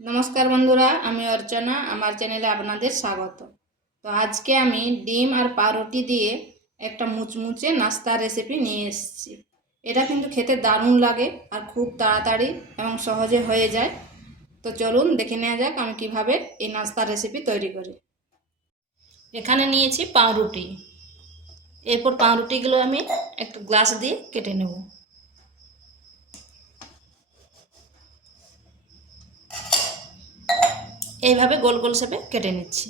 নমস্কার বন্ধুরা, আমি অর্চনা। আমার চ্যানেলে আপনাদের স্বাগত। তো আজকে আমি ডিম আর পাউরুটি দিয়ে একটা মুচমুচে নাস্তার রেসিপি নিয়ে এসেছি। এটা কিন্তু খেতে দারুণ লাগে আর খুব তাড়াতাড়ি এবং সহজে হয়ে যায়। তো চলুন দেখে নেওয়া যাক আমি কিভাবে এই নাস্তার রেসিপি তৈরি করি। এখানে নিয়েছি পাউরুটি। এরপর পাউরুটিগুলো আমি একটা গ্লাস দিয়ে কেটে নেব। এইভাবে গোল গোল শেপে কেটে নিচ্ছি।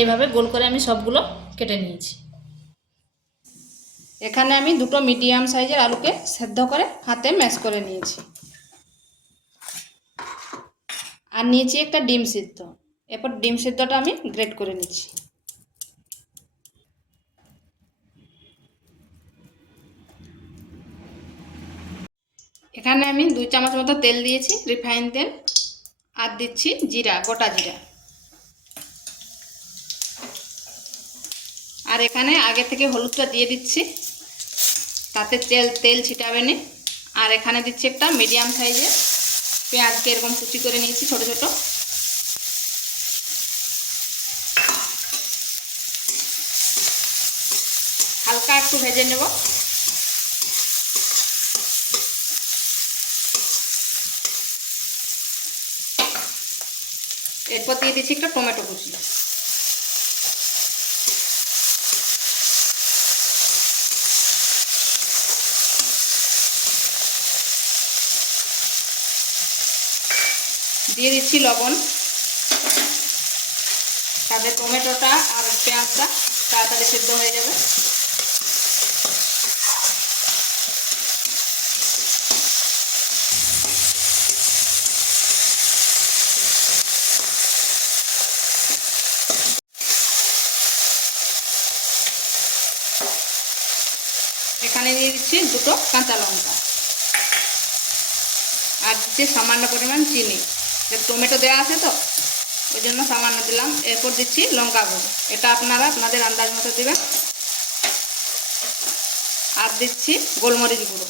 এইভাবে গোল করে আমি সবগুলো কেটে নিয়েছি। এখানে আমি দুটো মিডিয়াম সাইজের আলুকে সেদ্ধ করে হাতে ম্যাশ করে নিয়েছি। আর নিয়েছি একটা ডিম সিদ্ধ। এরপর ডিম সিদ্ধটা আমি গ্রেট করে নিচ্ছি। এখানে আমি 2 চামচ মতো তেল দিয়েছি, রিফাইন তেল। আর দিচ্ছি জিরা, গোটা জিরা। আর এখানে আগে থেকে হলুদটা দিয়ে দিচ্ছি, তাতে তেল ছিটাবে না। আর এখানে দিচ্ছি একটা মিডিয়াম সাইজের পেঁয়াজকে এরকম কুচি করে নিয়েছি ছোট ছোট। হালকা একটু ভেজে নেব। এরপর দিয়ে দিচ্ছি একটা টমেটো কুচি। দিয়ে দিচ্ছি লবণ, তাতে টমেটোটা আর পেঁয়াজটা তাড়াতাড়ি সিদ্ধ হয়ে যাবে। এখানে দিয়ে দিচ্ছি দুটো কাঁচা লঙ্কা। আর দিচ্ছি সামান্য পরিমাণ চিনি। টমেটো দেওয়া আছে তো, ওই জন্য সামান্য দিলাম। এরপর দিচ্ছি লঙ্কা গুঁড়ো, এটা আপনারা আপনাদের আন্দাজ মতো দেবেন। আর দিচ্ছি গোলমরিচ গুঁড়ো।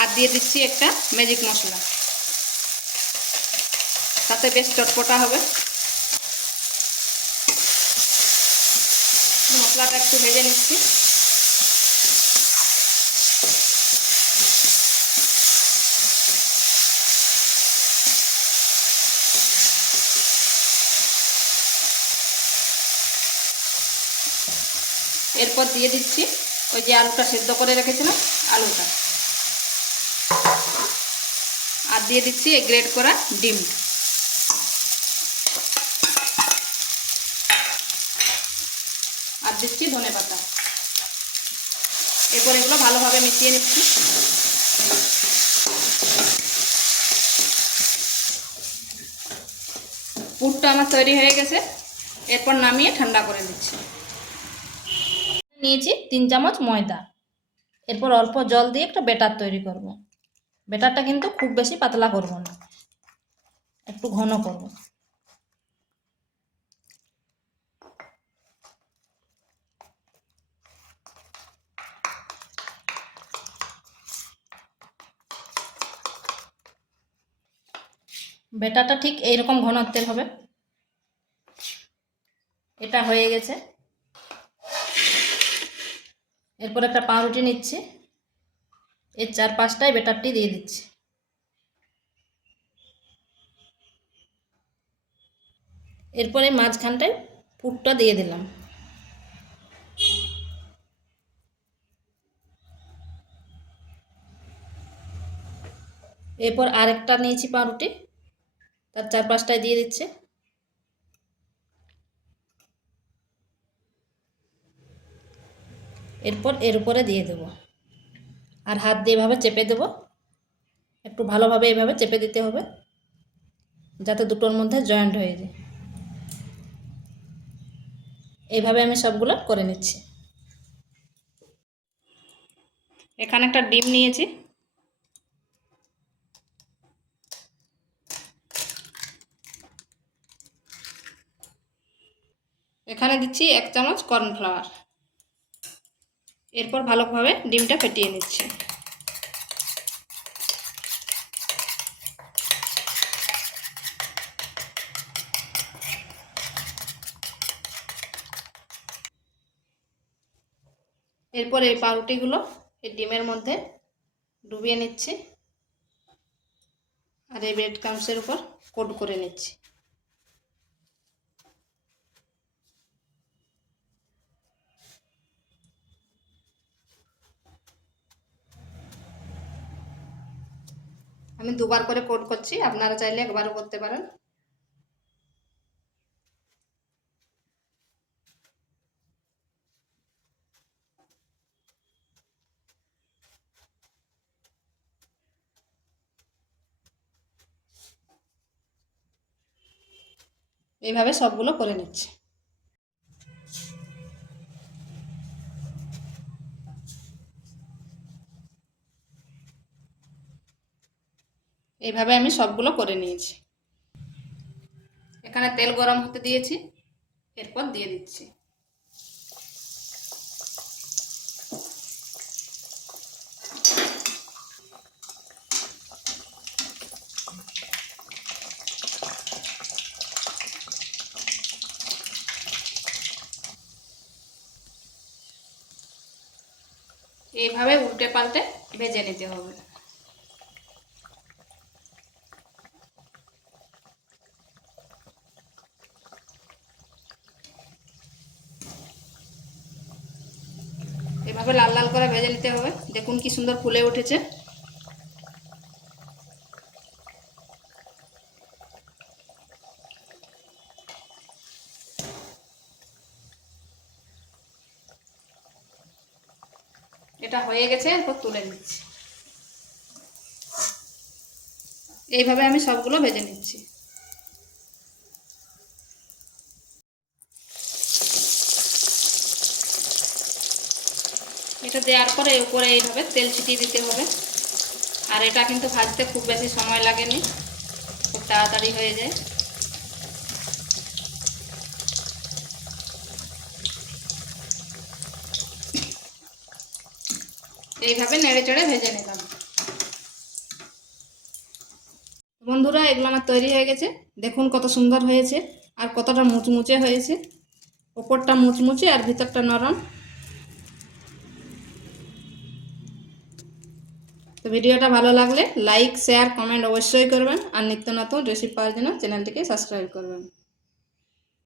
আর দিয়ে দিচ্ছি একটা ম্যাজিক মশলা, তাতে বেশ চটপটা হবে। মশলাটা একটু ভেজে নিচ্ছি। এরপর দিয়ে দিচ্ছি ওই যে আলুটা সেদ্ধ করে রেখেছিলাম, আলুটা। আর দিয়ে দিচ্ছি এই গ্রেট করা ডিম। আর দিচ্ছি ধনেপাতা। এরপর এগুলো ভালোভাবে মিশিয়ে নিচ্ছি। পুরটা আমার তৈরি হয়ে গেছে। এরপর নামিয়ে ঠান্ডা করে দিচ্ছি। নিয়েছি 3 চামচ ময়দা। এরপর অল্প জল দিয়ে একটা ব্যাটার তৈরি করব। ব্যাটারটা কিন্তু খুব বেশি পাতলা করব না, একটু ঘন করব। ব্যাটারটা ঠিক এইরকম ঘনত্বের হবে। এটা হয়ে গেছে। এরপর একটা পাউরুটি নিচ্ছি, এর 4-5টায় ব্যাটারটি দিয়ে দিচ্ছি। এরপরে মাঝখানটায় পুরটা দিয়ে দিলাম। এরপর আরেকটা নিয়েছি পাউরুটি, তার 4-5টায় দিয়ে দিচ্ছি। এরপর এর উপরে দিয়ে দেব, আর হাত দিয়ে এভাবে চেপে দেব। একটু ভালোভাবে এইভাবে চেপে দিতে হবে যাতে দুটোর মধ্যে জয়েন্ট হয়ে যায়। এইভাবে আমি সবগুলো করে নিচ্ছি। এখানে একটা ডিম নিয়েছি, এখানে দিচ্ছি 1 চামচ কর্নফ্লাওয়ার। এরপর ভালোভাবে ডিমটা ফেটিয়ে নিচ্ছি। এরপর এই পাউরুটিগুলো এই ডিমের মধ্যে ডুবিয়ে নিচ্ছি আর এই ব্রেড ক্রাম্বসের উপর কোট করে নিচ্ছি। আমি দুবার করে কোট করছি, আপনারা চাইলে একবারও করতে পারেন। এইভাবে সবগুলো করে নিচ্ছি। এইভাবে আমি সবগুলো করে নিয়েছি। এখানে তেল গরম হতে দিয়েছি, এরপর দিয়ে দিচ্ছি। এইভাবে উল্টে পাল্টে ভেজে নিতে হবে। এভাবে লাল লাল করে ভেজে নিতে হবে। দেখুন কি সুন্দর ফুলে উঠেছে। এটা হয়ে গেছে, এরপর তুলে নিচ্ছি। এইভাবে আমি সবগুলো ভেজে নিচ্ছি। এটা দেওয়ার পরে উপরে এইভাবে তেল ছিটিয়ে দিতে হবে। আর এটা কিন্তু ভাজতে খুব বেশি সময় লাগেনি, খুব তাড়াতাড়ি হয়ে যায়। এইভাবে নেড়ে চেড়ে ভেজে নিলাম। বন্ধুরা, এগুলো আমার তৈরি হয়ে গেছে। দেখুন কত সুন্দর হয়েছে আর কতটা মুচমুচে হয়েছে। ওপরটা মুচমুচে আর ভিতরটা নরম। তো ভিডিওটা ভালো লাগলে লাইক, শেয়ার, কমেন্ট অবশ্যই করবেন আর নিত্য নতুন রেসিপি পাওয়ার জন্য চ্যানেলটিকে সাবস্ক্রাইব করবেন।